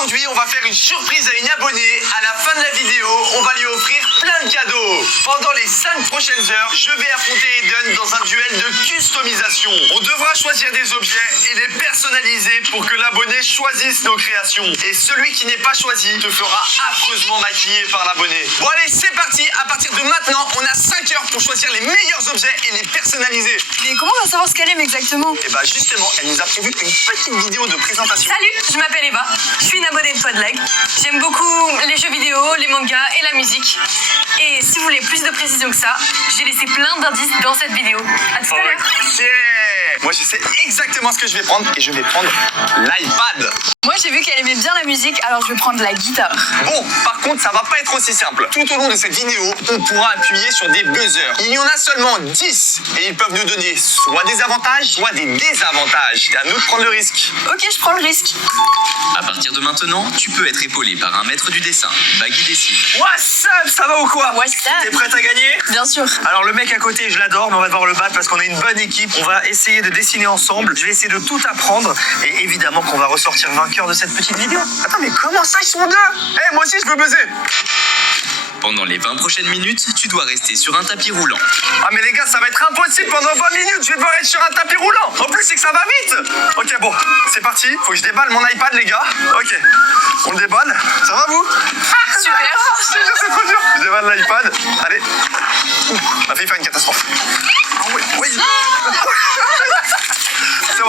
Aujourd'hui, on va faire une surprise à une abonnée. À la fin de la vidéo, on va lui offrir plein de cadeaux. Pendant les 5 prochaines heures, je vais affronter Eden dans un duel de customisation. On devra choisir des objets et les personnaliser pour que l'abonné choisisse nos créations. Et celui qui n'est pas choisi se fera affreusement maquillé par l'abonné. Bon allez, c'est parti. À partir de maintenant, on a 5 heures pour choisir les meilleurs objets et les personnaliser. Mais comment on va savoir ce qu'elle aime exactement? Et bah justement, elle nous a prévu une petite vidéo de présentation. Salut, je m'appelle Eva, je suis une abonnée de Toadlag. J'aime beaucoup les jeux vidéo, les mangas et la musique. Et si vous voulez plus de précision que ça, j'ai laissé plein d'indices dans cette vidéo. À tout à l'heure. Ok. Moi je sais exactement ce que je vais prendre et je vais prendre l'iPad. Moi j'ai vu qu'elle aimait bien la musique, alors je vais prendre la guitare. Bon, par contre, ça va pas être aussi simple. Tout au long de cette vidéo, on pourra appuyer sur des buzzers. Il y en a seulement 10 et ils peuvent nous donner soit des avantages, soit des désavantages. Et à nous de prendre le risque. Ok, je prends le risque. À partir de maintenant, tu peux être épaulé par un maître du dessin, Baggy Dessine. What's up, ça va ou quoi? What's up? T'es prête à gagner? Bien sûr. Alors le mec à côté, je l'adore, mais on va devoir le battre parce qu'on est une bonne équipe. On va essayer de dessiner ensemble. Je vais essayer de tout apprendre. Et évidemment qu'on va ressortir vainqueur de cette petite vidéo. Attends, mais comment ça, ils sont deux? Eh, moi aussi je veux buzzer. Pendant les 20 prochaines minutes, tu dois rester sur un tapis roulant. Ah mais les gars, ça va être impossible pendant 20 minutes. Je vais devoir être sur un tapis roulant. En plus, c'est que ça va vite. Ok, bon, c'est parti. Faut que je déballe mon iPad, les gars. Ok, on le déballe. Ça va vous? Super. C'est trop dur. Je déballe l'iPad. Allez. Ouh, on a failli faire une catastrophe. Ah oui, oui.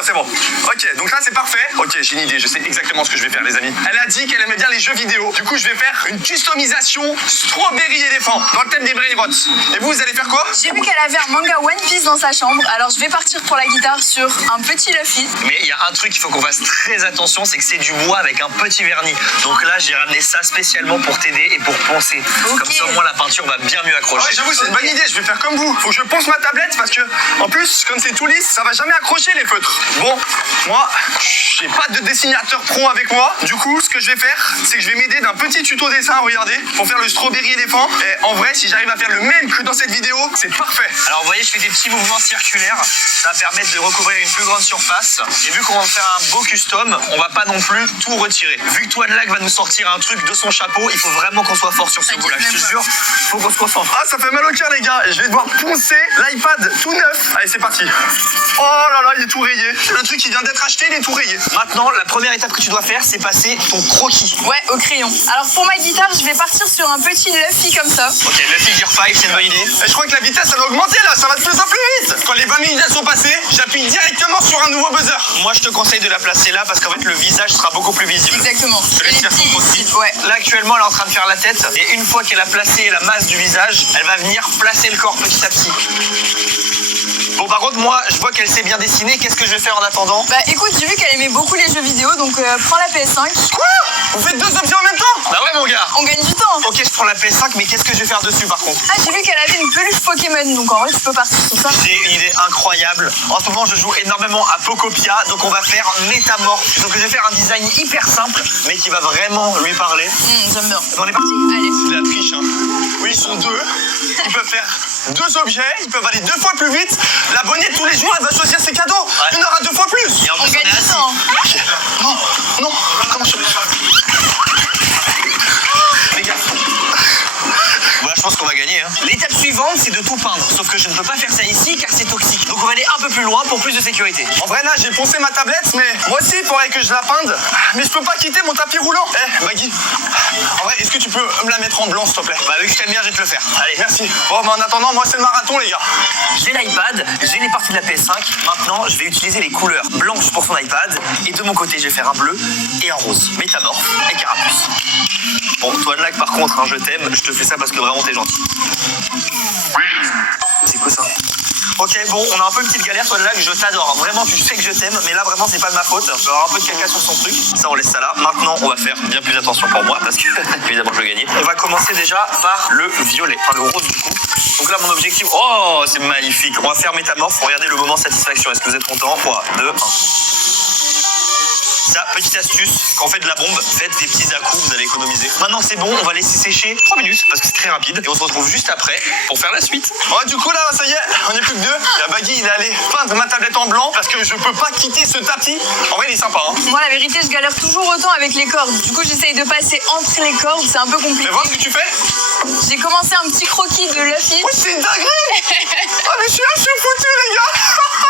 C'est bon. Ok, donc là c'est parfait. Ok, j'ai une idée, je sais exactement ce que je vais faire, les amis. Elle a dit qu'elle aimait bien les jeux vidéo. Du coup, je vais faire une customisation strawberry éléphant dans le thème des brain rots. Et vous allez faire quoi? J'ai vu qu'elle avait un manga One Piece dans sa chambre, alors je vais partir pour la guitare sur un petit Luffy. Mais il y a un truc qu'il faut qu'on fasse très attention, c'est que c'est du bois avec un petit vernis. Donc là, j'ai ramené ça spécialement pour t'aider et pour poncer. Ok. Comme ça, au moins, la peinture va bien mieux accrocher. Ouais, j'avoue, c'est une bonne idée. Je vais faire comme vous. Faut que je ponce ma tablette parce que, en plus, comme c'est tout lisse, ça va jamais accrocher les feutres. Bon, moi, j'ai pas de dessinateur pro avec moi. Du coup, ce que je vais faire, c'est que je vais m'aider d'un petit tuto dessin, regardez, pour faire le strawberry éléphant. Et en vrai, si j'arrive à faire le même que dans cette vidéo, c'est parfait. Alors vous voyez, je fais des petits mouvements circulaires, ça va permettre de recouvrir une plus grande surface. Et vu qu'on va faire un beau custom, on va pas non plus tout retirer. Vu que Toadlag va nous sortir un truc de son chapeau, il faut vraiment qu'on soit fort sur ce bout-là. Je te jure, faut qu'on se concentre. Ah, ça fait mal au cœur, les gars. Je vais devoir poncer l'iPad tout neuf. Allez, c'est parti. Oh là là, il est tout rayé. Le truc qui vient d'être acheté, il est tout rayé. Maintenant, la première étape que tu dois faire, c'est passer ton croquis. Ouais, au crayon. Alors pour ma guitare, je vais partir sur un petit Luffy comme ça. Ok, le figure 5, c'est une bonne idée. Et je crois que la vitesse, elle va augmenter là. Ça va de plus en plus vite. Quand les 20 minutes sont passées, j'appuie directement sur un nouveau buzzer. Moi, je te conseille de la placer là parce qu'en fait, le visage sera beaucoup plus visible. Exactement. Je te laisse faire son croquis. Ouais. Là, actuellement, elle est en train de faire la tête. Et une fois qu'elle a placé la masse du visage, elle va venir placer le corps petit à petit. Bon, par contre, moi, je vois qu'elle sait bien dessiner. Qu'est-ce que je vais faire en attendant? Bah écoute, j'ai vu qu'elle aimait beaucoup les jeux vidéo, donc prends la PS5. Quoi? Vous faites deux objets en même temps? Bah ouais, mon gars. On gagne du temps. Ok, je prends la PS5, mais qu'est-ce que je vais faire dessus, par contre? Ah, j'ai vu qu'elle avait une peluche Pokémon, donc en vrai tu peux partir sur ça. J'ai une idée incroyable. En ce moment, je joue énormément à Pokopia, donc on va faire Métamorphe. Donc je vais faire un design hyper simple, mais qui va vraiment lui parler. J'aime bien. On est parti? Allez. C'est la triche, hein. Oui, ils sont deux. Ils peuvent faire deux objets. Ils peuvent aller 2 fois plus vite. L'abonné, tous les jours, elle va choisir ses cadeaux. Il y en aura 2 fois plus. Et en On plus, gagne est du assis. temps. Ok. Non, non. Comment je... Les gars. Voilà, je pense qu'on va gagner. Hein. L'étape suivante, c'est de tout peindre. Sauf que je ne peux pas faire ça ici car c'est toxique. Donc on va aller un peu plus loin pour plus de sécurité. En vrai, là, j'ai poncé ma tablette, mais moi aussi, il faudrait que je la peinde. Mais je peux pas quitter mon tapis roulant. Eh, Maggie. En vrai, est-ce que tu peux me la mettre en blanc, s'il te plaît? Bah vu que je t'aime bien, je vais te le faire. Allez, Merci. Bon, mais en attendant, moi, c'est le marathon, les gars. j'ai l'iPad, j'ai les parties de la PS5. Maintenant, je vais utiliser les couleurs blanches pour son iPad. Et de mon côté, je vais faire un bleu et un rose. Métamorphe et carapuce. Bon, toi, Lag, par contre, hein, je t'aime. Je te fais ça parce que vraiment, t'es gentil. C'est quoi ça? Ok, bon, on a un peu une petite galère, toi, Lag, je t'adore. Hein. Vraiment, tu sais que je t'aime, mais là, vraiment, c'est pas de ma faute. Je vais avoir un peu de caca sur son truc. Ça, on laisse ça là. Maintenant, on va faire bien plus attention pour moi parce que, évidemment, je veux gagner. On va commencer déjà par le violet, enfin le rose, du coup. Donc là, mon objectif... Oh, c'est magnifique. On va faire Métamorphe. Regardez le moment satisfaction. Est-ce que vous êtes content? 3, 2, 1. Ça, petite astuce, quand on fait de la bombe, faites des petits à-coups, vous allez économiser. Maintenant c'est bon, on va laisser sécher 3 minutes parce que c'est très rapide et on se retrouve juste après pour faire la suite. Bon, du coup là, ça y est, on est plus que 2. La Baggy, il est allé peindre ma tablette en blanc parce que je peux pas quitter ce tapis. En vrai, il est sympa, hein. Moi, la vérité, je galère toujours autant avec les cordes. Du coup, j'essaye de passer entre les cordes. C'est un peu compliqué. Mais voir ce que tu fais. J'ai commencé un petit croquis de Luffy. Oui, c'est une dinguerie. Ah, mais je suis foutu, les gars.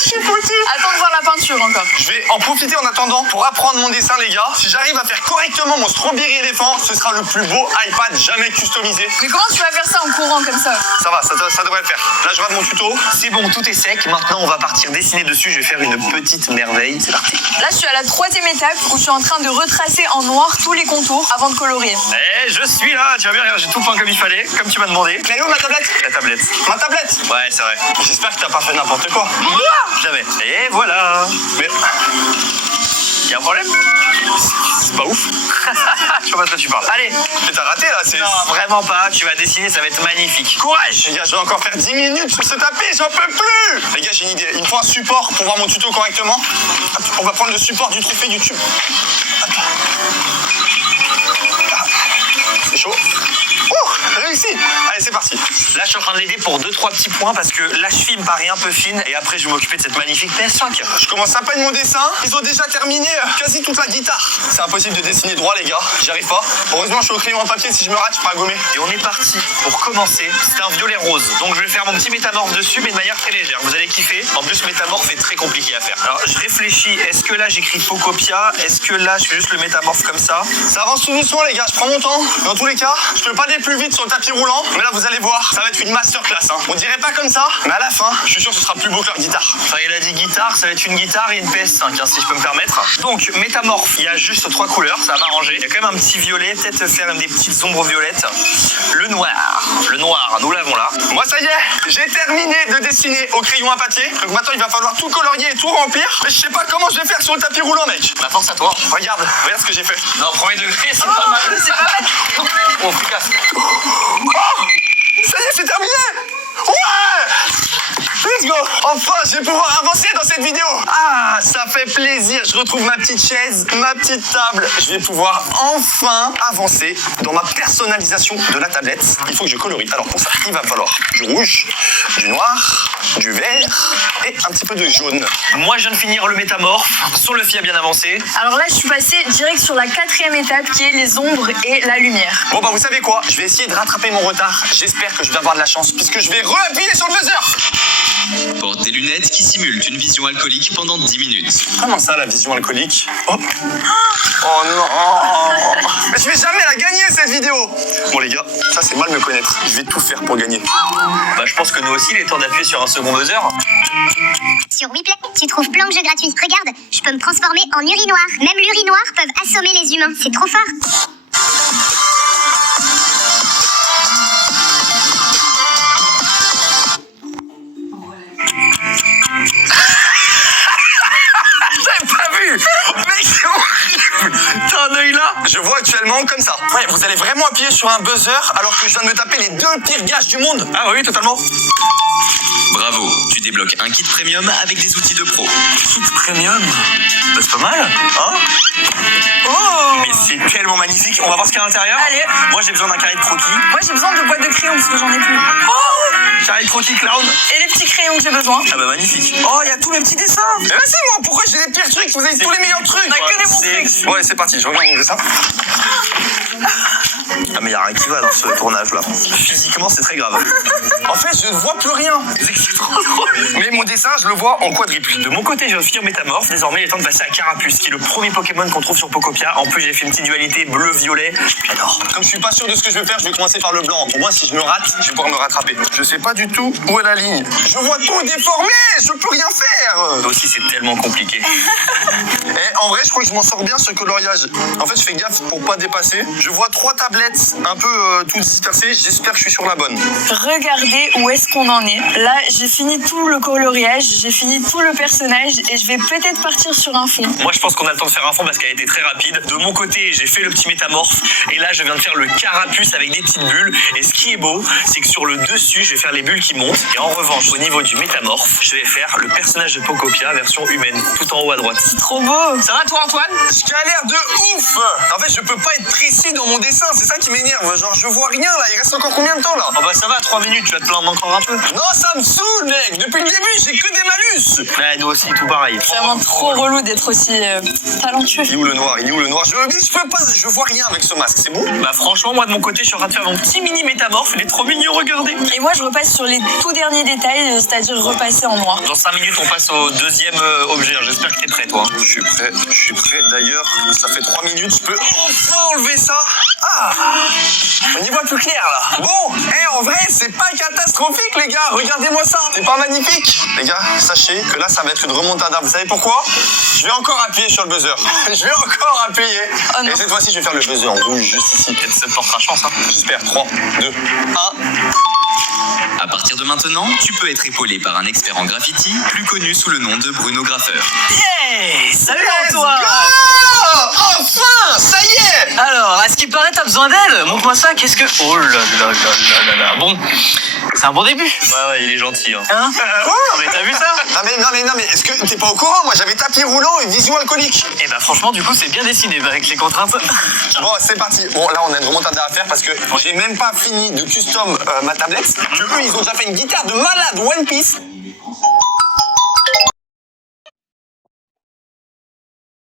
Je suis foutu. Attends de voir la peinture encore. Je vais en profiter en attendant pour apprendre mon dessin, les gars. Si j'arrive à faire correctement mon strawberry éléphant, ce sera le plus beau iPad jamais customisé. Mais comment tu vas faire ça en courant comme ça? Ça va, ça devrait le faire. Là, je rate mon tuto. C'est bon, tout est sec. Maintenant, on va partir dessiner dessus. Je vais faire une petite merveille. C'est parti. Là, je suis à la 3e étape où je suis en train de retracer en noir tous les contours avant de colorier. Eh, je suis là. Tu vas bien, regarde, j'ai tout peint comme il fallait, comme tu m'as demandé. Elle est où ma tablette? La tablette. Ma tablette. Ouais, c'est vrai. J'espère que t'as pas fait n'importe quoi. Jamais. Et voilà. Mais Y a un problème? c'est pas ouf. Je sais pas de quoi tu parles. Allez. Mais t'as raté là, c'est... Non, vraiment pas. Tu vas dessiner, ça va être magnifique. Courage. Les gars, je vais encore faire 10 minutes sur ce tapis, j'en peux plus. Les gars, j'ai une idée. Il me faut un support pour voir mon tuto correctement. Hop, on va prendre le support du trophée YouTube. Hop. Ah, c'est chaud. Réussi. Allez, c'est parti. Là, je suis en train de l'aider pour 2-3 petits points parce que la cheville me paraît un peu fine et après, je vais m'occuper de cette magnifique PS5. Je commence à peine mon dessin. Ils ont déjà terminé quasi toute la guitare. C'est impossible de dessiner droit, les gars. J'y arrive pas. Heureusement, je suis au crayon en papier. Si je me rate, je peux pas gommer. Et on est parti. Pour commencer, c'est un violet rose. Donc, je vais faire mon petit métamorphe dessus, mais de manière très légère. Vous allez kiffer. En plus, métamorphe est très compliqué à faire. Alors, je réfléchis. Est-ce que là, j'écris Pocopia? Est-ce que là, je fais juste le métamorphe comme ça? Ça avance tout doucement, les gars. Je prends mon temps. Dans tous les cas, je peux pas aller plus vite sur le tapis roulant. Mais là, vous allez voir, ça va être une masterclass. Hein. On dirait pas comme ça, mais à la fin, je suis sûr que ce sera plus beau que leur guitare. Enfin, il a dit guitare, ça va être une guitare et une PS5, hein, si je peux me permettre. Donc, métamorphe, il y a juste 3 couleurs, ça va m'arranger. Il y a quand même un petit violet, peut-être faire des petites ombres violettes. Le noir, nous l'avons là. Moi, ça y est, j'ai terminé de dessiner au crayon à papier. Donc maintenant, il va falloir tout colorier et tout remplir. Mais je sais pas comment je vais faire sur le tapis roulant, mec. La force à toi. Regarde ce que j'ai fait. Non, premier degré, c'est pas mal. C'est pas mal. Oh, efficace. Oh, ça y est, c'est terminé. Ouais, let's go. Enfin, je vais pouvoir avancer dans cette vidéo. Ah, ça fait plaisir. Je retrouve ma petite chaise, ma petite table. Je vais pouvoir enfin avancer dans ma personnalisation de la tablette. Il faut que je colorie. Alors pour ça, il va me falloir du rouge, du noir, du vert et un petit peu de jaune. Moi, je viens de finir le métamorphe. Son Luffy a bien avancé. Alors là, je suis passée direct sur la 4e étape qui est les ombres et la lumière. Bon bah vous savez quoi, je vais essayer de rattraper mon retard. J'espère que je vais avoir de la chance puisque je vais re-appuyer sur le buzzer. Porte des lunettes qui simulent une vision alcoolique pendant 10 minutes. Comment ça la vision alcoolique? Oh non. Mais je vais jamais la gagner cette vidéo. Bon les gars, ça c'est mal me connaître. Je vais tout faire pour gagner. Bah, je pense que nous aussi, il est temps d'appuyer sur un second buzzer. Sur WePlay, tu trouves plein de jeux gratuits. Regarde, je peux me transformer en urinoir. Même l'urinoir peuvent assommer les humains. C'est trop fort. J'avais pas vu. Mec, c'est horrible. T'as un œil là. Je vois actuellement comme ça. Ouais, vous allez vraiment appuyer sur un buzzer alors que je viens de me taper les 2 pires gages du monde. Ah oui, totalement. Bravo, tu débloques un kit premium avec des outils de pro. Kit premium. Bah, c'est pas mal, hein? Oh! Mais c'est tellement magnifique. On va voir ce qu'il y a à l'intérieur. Allez. Moi, j'ai besoin d'un carré de croquis. Moi, j'ai besoin de boîtes de crayons parce que j'en ai plus. Oh! Carré de croquis clown. Et les petits crayons que j'ai besoin. Ah bah magnifique. Oh, il y a tous mes petits dessins. Mais vas-y moi, pourquoi j'ai les pires trucs? Vous avez tous les meilleurs trucs. On a que des bons C'est- trucs. Ouais, c'est parti, je reviens avec ça. Ah mais il y a rien qui va dans ce tournage là. Physiquement, c'est très grave. En fait, je ne vois plus rien. C'est trop drôle. Mais mon dessin, je le vois en quadruple. De mon côté, je viens de finir Métamorphe. Désormais, il est temps de passer à Carapuce, qui est le premier Pokémon qu'on trouve sur Pocopia. En plus, j'ai fait une petite dualité bleu-violet. J'adore. Comme je suis pas sûr de ce que je vais faire, je vais commencer par le blanc. Pour moi, si je me rate, je vais pouvoir me rattraper. Je sais pas du tout où est la ligne. Je vois tout déformé, je peux rien faire. Toi aussi, c'est tellement compliqué. Et en vrai, je crois que je m'en sors bien ce coloriage. En fait, je fais gaffe pour pas dépasser. Je vois 3 tablettes tablettes un peu toutes dispersées. J'espère que je suis sur la bonne. Regardez où est-ce qu'on en est. Là, j'ai fini tout le coloriage, j'ai fini tout le personnage et je vais peut-être partir sur un fond. Moi, je pense qu'on a le temps de faire un fond parce qu'elle a été très rapide. De mon côté, j'ai fait le petit métamorphe et là, je viens de faire le carapuce avec des petites bulles. Et ce qui est beau, c'est que sur le dessus, je vais faire les bulles qui montent. Et en revanche, au niveau du métamorphe, je vais faire le personnage de Pocopia version humaine, tout en haut à droite. C'est trop beau. Ça va toi, Antoine? Je galère de ouf. En fait, je peux pas être précis dans mon dessin. C'est ça qui m'énerve. Genre, je vois rien là. Il reste encore combien de temps là? Oh bah ça va, 3 minutes, tu vas te plaindre encore un peu. Non, ça me saoule, mec. Depuis le début, j'ai que des malus. Ouais, nous aussi, tout pareil. C'est vraiment trop relou d'être aussi talentueux. Il est où le noir? Il est où le noir? Je peux pas. Je vois rien avec ce masque. C'est bon? Bah franchement, moi de mon côté, je suis en train de faire mon petit mini métamorphe. Il est trop mignon, regardez. Et moi, je repasse sur les tout derniers détails, c'est-à-dire repasser en noir. Dans 5 minutes, on passe au deuxième objet. J'espère que t'es prêt, toi. Je suis prêt. Je suis prêt. D'ailleurs, ça fait 3 minutes. Je peux enfin enlever ça. Ah! On y voit plus clair là. Bon, en vrai, c'est pas catastrophique, les gars. Regardez-moi ça. C'est pas magnifique. Les gars, sachez que là, ça va être une remontada. Vous savez pourquoi? Je vais encore appuyer sur le buzzer. Je vais encore appuyer. Oh non. Et cette fois-ci, je vais faire le buzzer en rouge juste ici. Peut-être ça me portera chance, hein. J'espère. 3, 2, 1. À partir de maintenant, tu peux être épaulé par un expert en graffiti, plus connu sous le nom de Bruno Graffeur. Hey, salut Let's Antoine. go! Enfin! Ça y est! Alors, à ce qui paraît, t'as besoin d'aide. Montre-moi ça, qu'est-ce que... Oh là là là là là là. Bon, c'est un bon début. Ouais, il est gentil, hein. Hein? Non mais t'as vu ça? Non mais, est-ce que t'es pas au courant? Moi, j'avais tapis roulant et vision alcoolique. Eh ben franchement, du coup, c'est bien dessiné avec les contraintes. Bon, c'est parti. Bon, là, on a une remontada à faire parce que j'ai même pas fini de custom ma tablette. Que eux, ils ont déjà fait une guitare de malade One Piece.